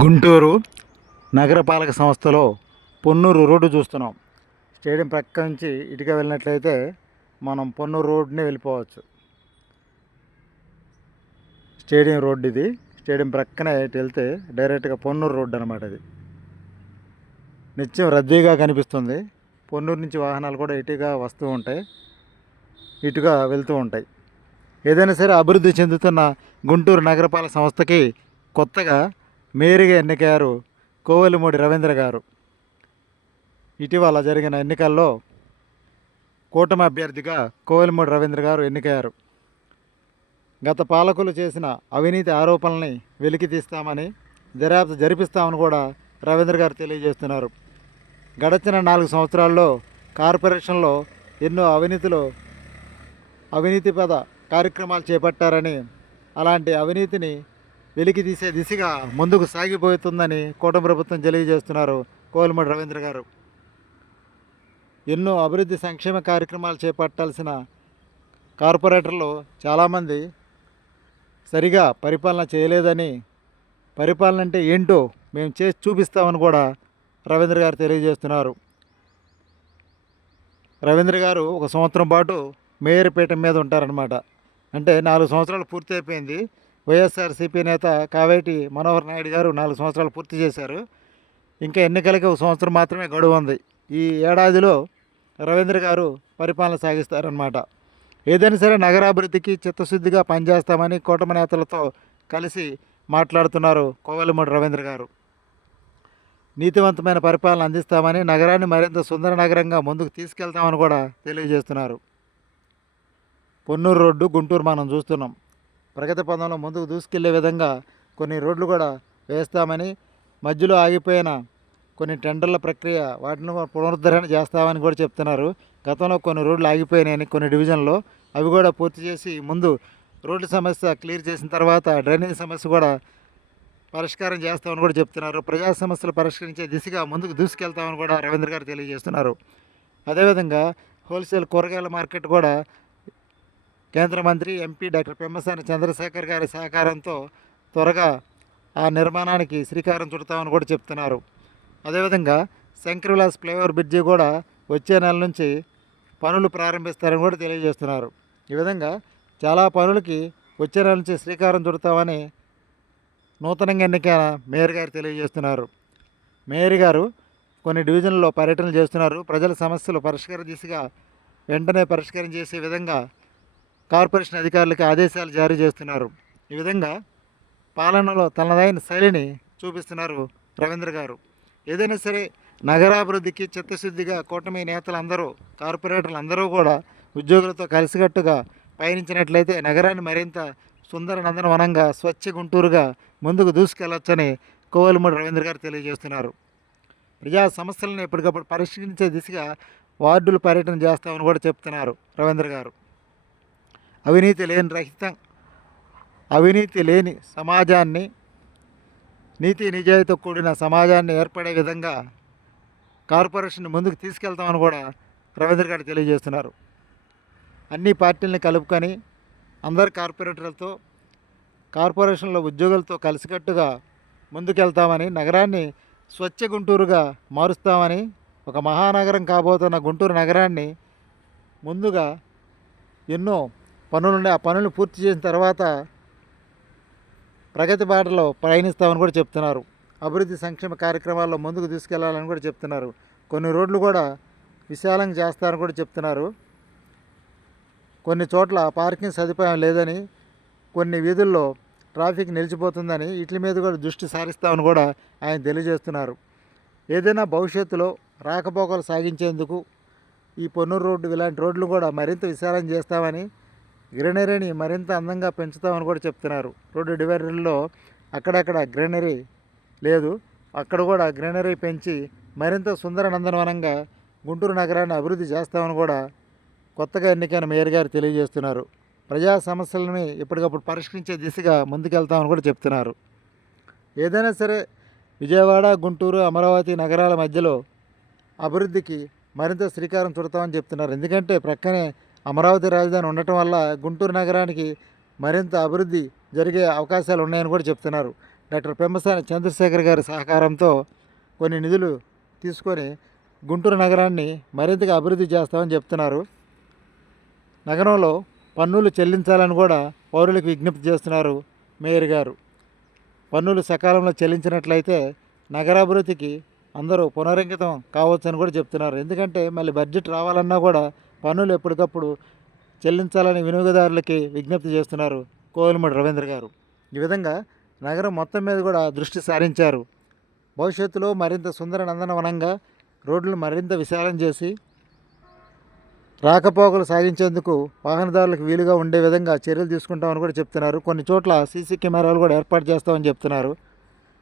గుంటూరు నగరపాలక సంస్థలో పొన్నూరు రోడ్డు చూస్తున్నాం. స్టేడియం ప్రక్క నుంచి ఇటుక వెళ్ళినట్లయితే మనం పొన్నూరు రోడ్డునే వెళ్ళిపోవచ్చు. స్టేడియం రోడ్డు ఇది. స్టేడియం ప్రక్కనే ఇటు వెళ్తే డైరెక్ట్గా పొన్నూరు రోడ్డు అనమాట ఇది నిత్యం రద్దీగా కనిపిస్తుంది. పొన్నూరు నుంచి వాహనాలు కూడా ఇటుగా వస్తూ ఉంటాయి. ఇటుగా వెళ్తూ ఉంటాయి. ఏదైనా సరే అభివృద్ధి చెందుతున్న గుంటూరు నగరపాలక సంస్థకి కొత్తగా మేయర్గా ఎన్నికయ్యారు కోవెలమూడి రవీంద్ర గారు. ఇటీవల జరిగిన ఎన్నికల్లో కూటమి అభ్యర్థిగా కోవెలమూడి రవీంద్ర గారు ఎన్నికయ్యారు. గత పాలకులు చేసిన అవినీతి ఆరోపణల్ని వెలికి తీస్తామని దర్యాప్తు జరిపిస్తామని కూడా రవీంద్ర గారు తెలియజేస్తున్నారు. గడచిన నాలుగు సంవత్సరాల్లో కార్పొరేషన్లో ఎన్నో అవినీతిలో అవినీతి పద కార్యక్రమాలు చేపట్టారని అలాంటి అవినీతిని వెలికి తీసే దిశగా ముందుకు సాగిపోతుందని కూటమి ప్రభుత్వం తెలియజేస్తున్నారు కోలమూడి రవీంద్ర గారు. ఎన్నో అభివృద్ధి సంక్షేమ కార్యక్రమాలు చేపట్టాల్సిన కార్పొరేటర్లు చాలామంది సరిగా పరిపాలన చేయలేదని పరిపాలన అంటే ఏంటో మేము చేసి చూపిస్తామని కూడా రవీంద్ర గారు తెలియజేస్తున్నారు. రవీంద్ర గారు ఒక సంవత్సరం పాటు మేయర్ పీఠం మీద ఉంటారనమాట అంటే నాలుగు సంవత్సరాలు పూర్తి అయిపోయింది వైఎస్ఆర్సీపీ నేత కావేటి మనోహర్ నాయుడు గారు నాలుగు సంవత్సరాలు పూర్తి చేశారు. ఇంకా ఎన్నికలకి ఒక సంవత్సరం మాత్రమే గడువు ఉంది. ఈ ఏడాదిలో రవీంద్ర గారు పరిపాలన సాగిస్తారన్నమాట. ఏదైనా సరే నగరాభివృద్ధికి చిత్తశుద్ధిగా పనిచేస్తామని కూటమి నేతలతో కలిసి మాట్లాడుతున్నారు కోవెలమూడి రవీంద్ర గారు. నీతివంతమైన పరిపాలన అందిస్తామని నగరాన్ని మరింత సుందర నగరంగా ముందుకు తీసుకెళ్తామని కూడా తెలియజేస్తున్నారు. పొన్నూరు రోడ్డు గుంటూరు మనం చూస్తున్నాం. ప్రగతి పదంలో ముందుకు దూసుకెళ్ళే విధంగా కొన్ని రోడ్లు కూడా వేస్తామని మధ్యలో ఆగిపోయిన కొన్ని టెండర్ల ప్రక్రియ వాటిని పునరుద్ధరణ చేస్తామని కూడా చెప్తున్నారు. గతంలో కొన్ని రోడ్లు ఆగిపోయినాయని కొన్ని డివిజన్లో అవి కూడా పూర్తి చేసి ముందు రోడ్ల సమస్య క్లియర్ చేసిన తర్వాత డ్రైనేజ్ సమస్య కూడా పరిష్కారం చేస్తామని కూడా చెప్తున్నారు. ప్రజా సమస్యలు పరిష్కరించే దిశగా ముందుకు దూసుకెళ్తామని కూడా రవీంద్ర గారు తెలియజేస్తున్నారు. అదేవిధంగా హోల్సేల్ కూరగాయల మార్కెట్ కూడా కేంద్ర మంత్రి ఎంపీ డాక్టర్ పెమ్మసాని చంద్రశేఖర్ గారి సహకారంతో త్వరగా ఆ నిర్మాణానికి శ్రీకారం చుడతామని కూడా చెప్తున్నారు. అదేవిధంగా శంకర్ విలాస్ ఫ్లైఓవర్ బ్రిడ్జి కూడా వచ్చే నెల నుంచి పనులు ప్రారంభిస్తారని కూడా తెలియజేస్తున్నారు. ఈ విధంగా చాలా పనులకి వచ్చే నెల నుంచి శ్రీకారం చుడతామని నూతనంగా ఎన్నికైన మేయర్ గారు తెలియజేస్తున్నారు. మేయర్ గారు కొన్ని డివిజన్లలో పర్యటనలు చేస్తున్నారు. ప్రజల సమస్యలు పరిష్కార దిశగా వెంటనే పరిష్కారం చేసే విధంగా కార్పొరేషన్ అధికారులకు ఆదేశాలు జారీ చేస్తున్నారు. ఈ విధంగా పాలనలో తనదైన శైలిని చూపిస్తున్నారు రవీంద్ర గారు. ఏదైనా సరే నగరాభివృద్ధికి చిత్తశుద్ధిగా కూటమి నేతలందరూ కార్పొరేటర్లు అందరూ కూడా ఉద్యోగులతో కలిసికట్టుగా పయనించినట్లయితే నగరాన్ని మరింత సుందర నందనవనంగా స్వచ్ఛ గుంటూరుగా ముందుకు దూసుకెళ్ళొచ్చని కోవలమూడి రవీంద్ర గారు తెలియజేస్తున్నారు. ప్రజా సమస్యలను ఎప్పటికప్పుడు పరిష్కరించే దిశగా వార్డులు పర్యటన చేస్తామని కూడా చెప్తున్నారు రవీంద్ర గారు. అవినీతి లేని రహితం అవినీతి లేని సమాజాన్ని నీతి నిజాయితీ కూడిన సమాజాన్ని ఏర్పడే విధంగా కార్పొరేషన్ ముందుకు తీసుకెళ్తామని కూడా రవీంద్ర గారు తెలియజేస్తున్నారు. అన్ని పార్టీలని కలుపుకొని అందరు కార్పొరేటర్లతో కార్పొరేషన్లో ఉద్యోగులతో కలిసికట్టుగా ముందుకెళ్తామని నగరాన్ని స్వచ్ఛ గుంటూరుగా మారుస్తామని ఒక మహానగరం కాబోతున్న గుంటూరు నగరాన్ని ముందుగా ఎన్నో పనులుండే ఆ పనులు పూర్తి చేసిన తర్వాత ప్రగతి బాటలో ప్రయాణిస్తామని కూడా చెప్తున్నారు. అభివృద్ధి సంక్షేమ కార్యక్రమాల్లో ముందుకు తీసుకెళ్ళాలని కూడా చెప్తున్నారు. కొన్ని రోడ్లు కూడా విశాలంగా చేస్తారని కూడా చెప్తున్నారు. కొన్ని చోట్ల పార్కింగ్ సదుపాయం లేదని కొన్ని వీధుల్లో ట్రాఫిక్ నిలిచిపోతుందని వీటి మీద కూడా దృష్టి సారిస్తామని కూడా ఆయన తెలియజేస్తున్నారు. ఏదైనా భవిష్యత్తులో రాకపోకలు సాగించేందుకు ఈ పొన్నూరు రోడ్డు ఇలాంటి రోడ్లు కూడా మరింత విశాలం చేస్తామని గ్రీనరీని మరింత అందంగా పెంచుతామని కూడా చెప్తున్నారు. రోడ్డు డివైడర్లో అక్కడక్కడ గ్రీనరీ లేదు. అక్కడ కూడా గ్రీనరీ పెంచి మరింత సుందర నందనవనంగా గుంటూరు నగరాన్ని అభివృద్ధి చేస్తామని కూడా కొత్తగా ఎన్నికైన మేయర్ గారు తెలియజేస్తున్నారు. ప్రజా సమస్యలని ఎప్పటికప్పుడు పరిష్కరించే దిశగా ముందుకెళ్తామని కూడా చెప్తున్నారు. ఏదైనా సరే విజయవాడ గుంటూరు అమరావతి నగరాల మధ్యలో అభివృద్ధికి మరింత శ్రీకారం చుడతామని చెప్తున్నారు. ఎందుకంటే ప్రక్కనే అమరావతి రాజధాని ఉండటం వల్ల గుంటూరు నగరానికి మరింత అభివృద్ధి జరిగే అవకాశాలు ఉన్నాయని కూడా చెప్తున్నారు. డాక్టర్ పెమ్మసాని చంద్రశేఖర్ గారి సహకారంతో కొన్ని నిధులు తీసుకొని గుంటూరు నగరాన్ని మరింతగా అభివృద్ధి చేస్తామని చెప్తున్నారు. నగరంలో పన్నులు చెల్లించాలని కూడా పౌరులకు విజ్ఞప్తి చేస్తున్నారు మేయర్ గారు. పన్నులు సకాలంలో చెల్లించినట్లయితే నగరాభివృద్ధికి అందరూ పునరంకితం కావచ్చని కూడా చెప్తున్నారు. ఎందుకంటే మళ్ళీ బడ్జెట్ రావాలన్నా కూడా పన్నులు ఎప్పటికప్పుడు చెల్లించాలని వినియోగదారులకి విజ్ఞప్తి చేస్తున్నారు కోవిలమూడి రవీంద్ర గారు. ఈ విధంగా నగరం మొత్తం మీద కూడా దృష్టి సారించారు. భవిష్యత్తులో మరింత సుందర నందనవనంగా రోడ్లు మరింత విశాలం చేసి రాకపోకలు సాగించేందుకు వాహనదారులకు వీలుగా ఉండే విధంగా చర్యలు తీసుకుంటామని కూడా చెప్తున్నారు. కొన్ని చోట్ల సీసీ కెమెరాలు కూడా ఏర్పాటు చేస్తామని చెప్తున్నారు.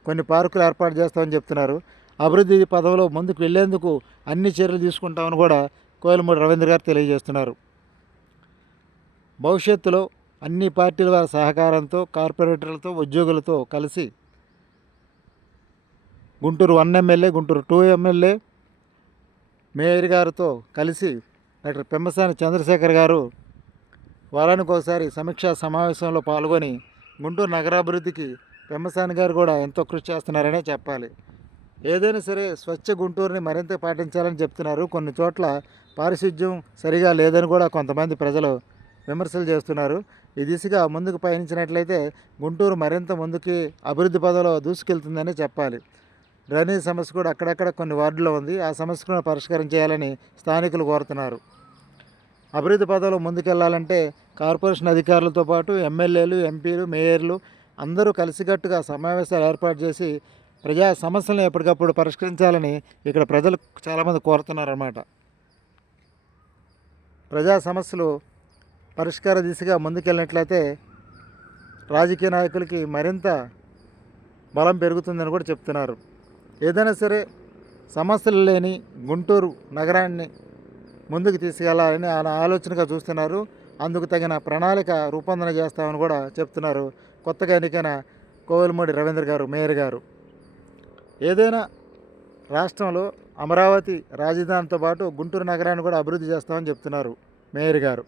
కొన్ని పార్కులు ఏర్పాటు చేస్తామని చెప్తున్నారు. అభివృద్ధి పదవిలో ముందుకు వెళ్ళేందుకు అన్ని చర్యలు తీసుకుంటామని కూడా కోయలమూడి రవీంద్ర గారు తెలియజేస్తున్నారు. భవిష్యత్తులో అన్ని పార్టీల వారి సహకారంతో కార్పొరేటర్లతో ఉద్యోగులతో కలిసి Guntur one MLA Guntur two MLA mayor గారితో కలిసి డాక్టర్ పెమ్మసాని చంద్రశేఖర్ గారు వారానికి ఒకసారి సమీక్షా సమావేశంలో పాల్గొని గుంటూరు నగరాభివృద్ధికి పెమ్మసాని గారు కూడా ఎంతో కృషి చేస్తున్నారనే చెప్పాలి. ఏదైనా సరే స్వచ్ఛ గుంటూరుని మరింత పాటించాలని చెప్తున్నారు. కొన్ని చోట్ల పారిశుద్ధ్యం సరిగా లేదని కూడా కొంతమంది ప్రజలు విమర్శలు చేస్తున్నారు. ఈ దిశగా ముందుకు పయనించినట్లయితే గుంటూరు మరింత ముందుకి అభివృద్ధి పదంలో దూసుకెళ్తుందని చెప్పాలి. డ్రైనేజ్ సమస్య కూడా అక్కడక్కడ కొన్ని వార్డుల్లో ఉంది. ఆ సమస్యను పరిష్కారం చేయాలని స్థానికులు కోరుతున్నారు. అభివృద్ధి పదంలో ముందుకెళ్ళాలంటే కార్పొరేషన్ అధికారులతో పాటు ఎమ్మెల్యేలు ఎంపీలు మేయర్లు అందరూ కలిసికట్టుగా సమావేశాలు ఏర్పాటు చేసి ప్రజా సమస్యలను ఎప్పటికప్పుడు పరిష్కరించాలని ఇక్కడ ప్రజలు చాలామంది కోరుతున్నారన్నమాట. ప్రజా సమస్యలు పరిష్కార దిశగా ముందుకెళ్ళినట్లయితే రాజకీయ నాయకులకి మరింత బలం పెరుగుతుందని కూడా చెప్తున్నారు. ఏదైనా సరే సమస్యలు లేని గుంటూరు నగరాన్ని ముందుకు తీసుకెళ్ళాలని ఆయన ఆలోచనగా చూస్తున్నారు. అందుకు తగిన ప్రణాళిక రూపొందన చేస్తామని కూడా చెప్తున్నారు. కొత్తగా ఎన్నికైన కోవెలమూడి రవీంద్ర గారు మేయర్ గారు. ఏదైనా రాష్ట్రంలో అమరావతి రాజధానితో పాటు గుంటూరు నగరాన్ని కూడా అభివృద్ధి చేస్తామని చెప్తున్నారు మేయర్ గారు.